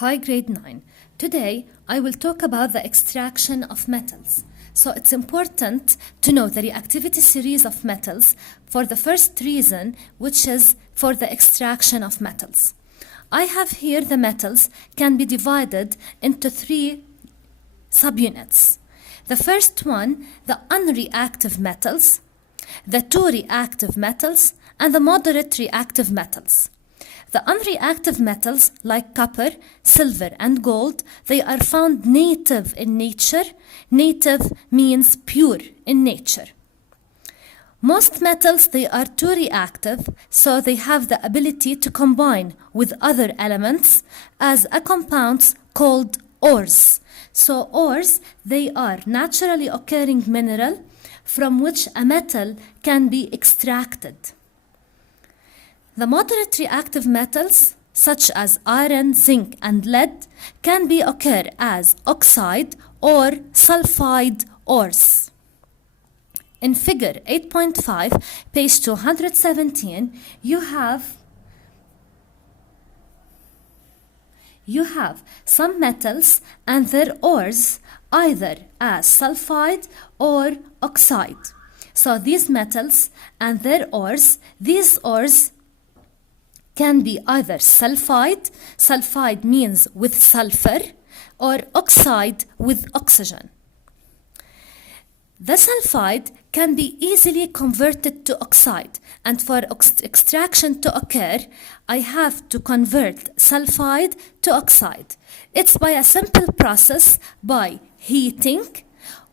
Hi, grade 9. Today, I will talk about the extraction of metals. So it's important to know the reactivity series of metals for the first reason, which is for the extraction of metals. I have here the metals can be divided into three subunits. The first one, the unreactive metals, the two reactive metals, and the moderate reactive metals. The unreactive metals like copper, silver, and gold, they are found native in nature. Native means pure in nature. Most metals, they are too reactive, so they have the ability to combine with other elements as a compounds called ores. So ores, they are naturally occurring mineral from which a metal can be extracted. The moderate reactive metals, such as iron, zinc, and lead, can be occur as oxide or sulfide ores. In figure 8.5, page 217, you have some metals and their ores either as sulfide or oxide. So these metals and their ores, these ores can be either sulfide means with sulfur, or oxide with oxygen. The sulfide can be easily converted to oxide, and for extraction to occur, I have to convert sulfide to oxide. It's by a simple process by heating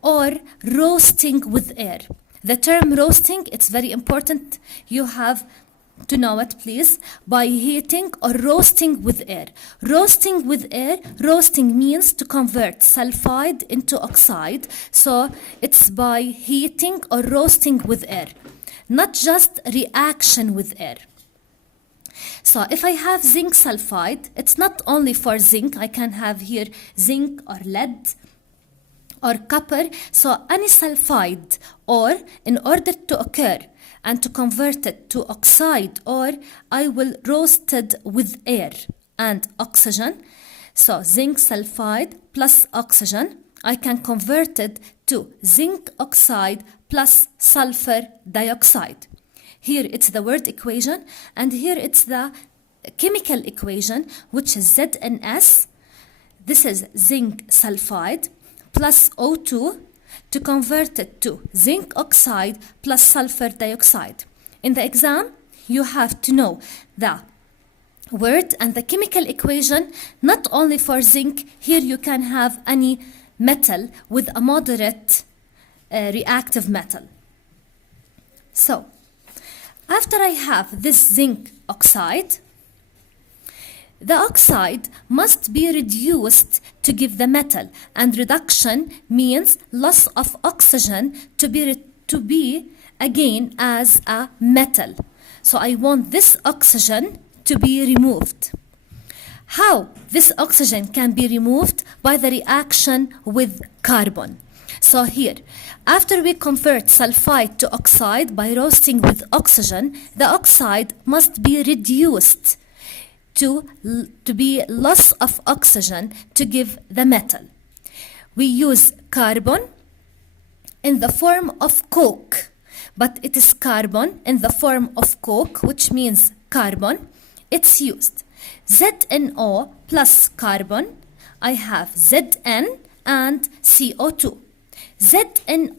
or roasting with air. The term roasting, it's very important. You have to know it, please, by heating or roasting with air. Roasting with air, roasting means to convert sulfide into oxide. So it's by heating or roasting with air, not just reaction with air. So if I have zinc sulfide, it's not only for zinc. I can have here zinc or lead or copper. So any sulfide, or in order to occur and to convert it to oxide, or I will roast it with air and oxygen. So zinc sulfide plus oxygen, I can convert it to zinc oxide plus sulfur dioxide. Here it's the word equation, and here it's the chemical equation, which is ZnS. This is zinc sulfide plus O2 to convert it to zinc oxide plus sulfur dioxide. In the exam, you have to know the word and the chemical equation, not only for zinc. Here you can have any metal with a moderate reactive metal. So, after I have this zinc oxide, the oxide must be reduced to give the metal, and reduction means loss of oxygen to be again as a metal. So I want this oxygen to be removed. How this oxygen can be removed? By the reaction with carbon. So here, after we convert sulfide to oxide by roasting with oxygen, the oxide must be reduced to be loss of oxygen to give the metal. We use carbon in the form of coke, but it is carbon in the form of coke, which means carbon. It's used. ZnO plus carbon, I have Zn and CO2. Zn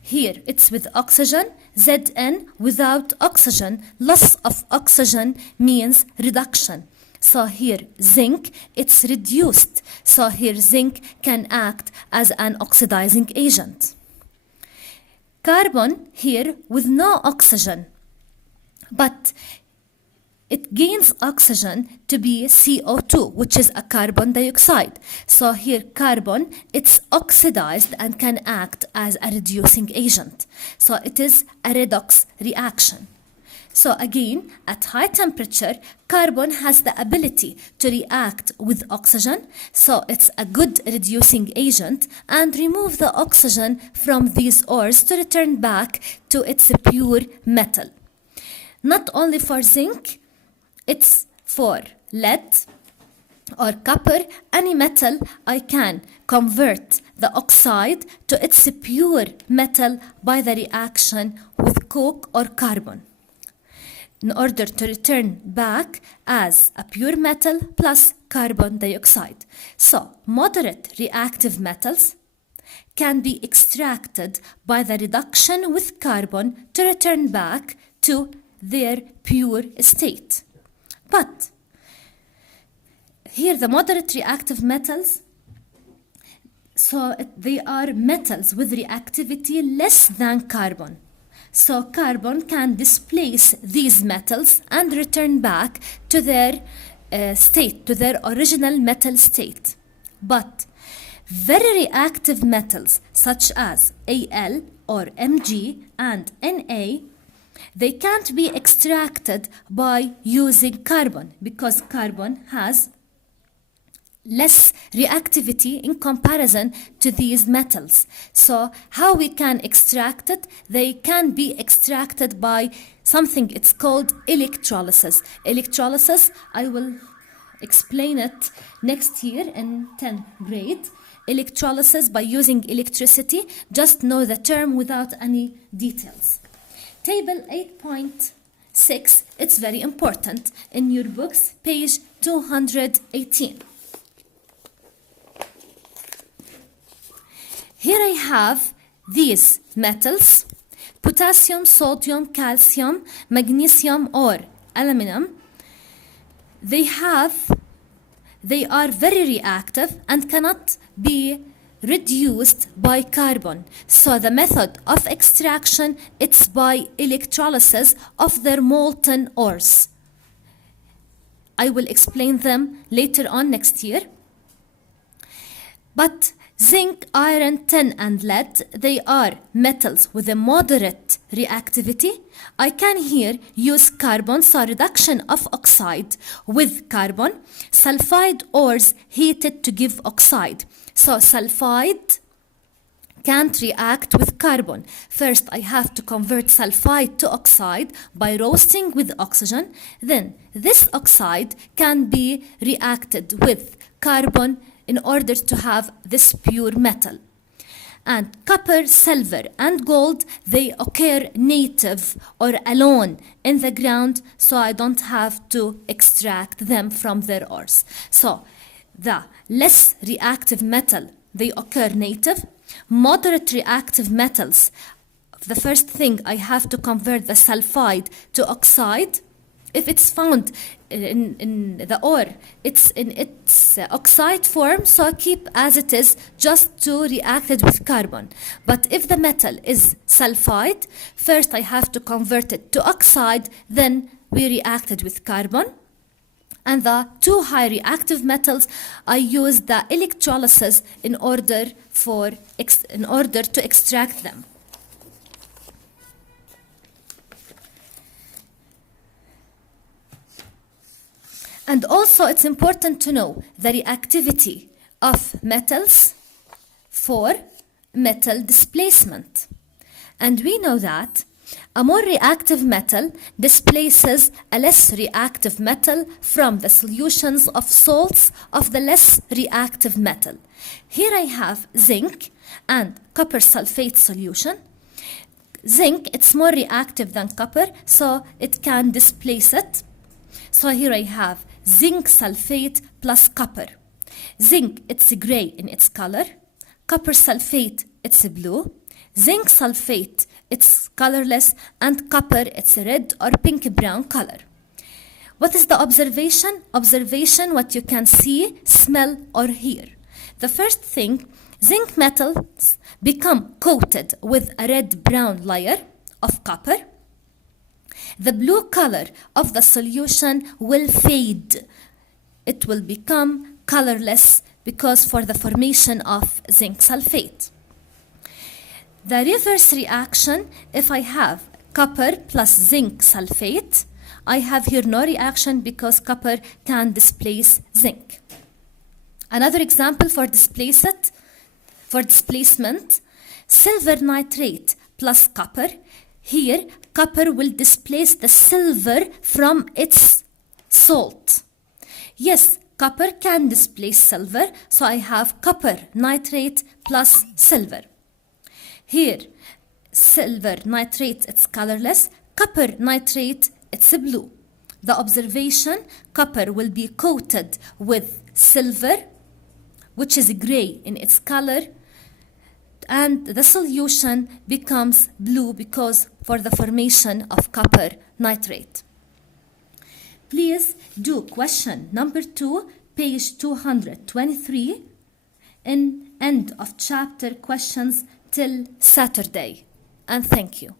here, it's with oxygen. Zn without oxygen, loss of oxygen means reduction. So here zinc, it's reduced. So here zinc can act as an oxidizing agent. Carbon here with no oxygen, but it gains oxygen to be CO2, which is a carbon dioxide. So here carbon, it's oxidized and can act as a reducing agent. So it is a redox reaction. So again, at high temperature, carbon has the ability to react with oxygen. So it's a good reducing agent and remove the oxygen from these ores to return back to its pure metal. Not only for zinc, it's for lead, or copper, any metal, I can convert the oxide to its pure metal by the reaction with coke or carbon, in order to return back as a pure metal plus carbon dioxide. So, moderate reactive metals can be extracted by the reduction with carbon to return back to their pure state. But here the moderate reactive metals, so they are metals with reactivity less than carbon. So carbon can displace these metals and return back to their state, to their original metal state. But very reactive metals such as Al or Mg and Na, they can't be extracted by using carbon because carbon has less reactivity in comparison to these metals. So how we can extract it? They can be extracted by something it's called electrolysis. Electrolysis, I will explain it next year in 10th grade. Electrolysis by using electricity. Just know the term without any details. Table 8.6, it's very important in your books, page 218. Here I have these metals: potassium, sodium, calcium, magnesium or aluminum. They are very reactive and cannot be reduced by carbon. So the method of extraction, it's by electrolysis of their molten ores. I will explain them later on next year. But zinc, iron, tin and lead, they are metals with a moderate reactivity. I can here use carbon, so reduction of oxide with carbon. Sulfide ores heated to give oxide. So sulfide can't react with carbon. First I have to convert sulfide to oxide by roasting with oxygen. Then this oxide can be reacted with carbon in order to have this pure metal. And copper, silver and gold, they occur native or alone in the ground, so I don't have to extract them from their ores. So the less reactive metal, they occur native. Moderate reactive metals, the first thing I have to convert the sulfide to oxide. If it's found in the ore, it's in its oxide form, so keep as it is just to react it with carbon. But if the metal is sulfide, first I have to convert it to oxide, then we react it with carbon. And the two high reactive metals, I use the electrolysis in order to extract them. And also it's important to know the reactivity of metals for metal displacement. And we know that a more reactive metal displaces a less reactive metal from the solutions of salts of the less reactive metal. Here I have zinc and copper sulfate solution. Zinc, it's more reactive than copper, so it can displace it. So here I have zinc sulfate plus copper. Zinc, it's gray in its color. Copper sulfate, it's blue. Zinc sulfate, it's colorless, and copper, it's a red or pink brown color. What is the observation? Observation, what you can see, smell or hear. The first thing, zinc metals become coated with a red-brown layer of copper. The blue color of the solution will fade. It will become colorless because for the formation of zinc sulfate. The reverse reaction, if I have copper plus zinc sulfate, I have here no reaction because copper can displace zinc. Another example for displacement, silver nitrate plus copper. Here, copper will displace the silver from its salt. Yes, Copper can displace silver, so I have copper nitrate plus silver. Here, silver nitrate, it's colorless. Copper nitrate, it's blue. The observation, copper will be coated with silver, which is gray in its color, and the solution becomes blue because for the formation of copper nitrate. Please do question number 2, page 223, in end of chapter questions till Saturday. And thank you.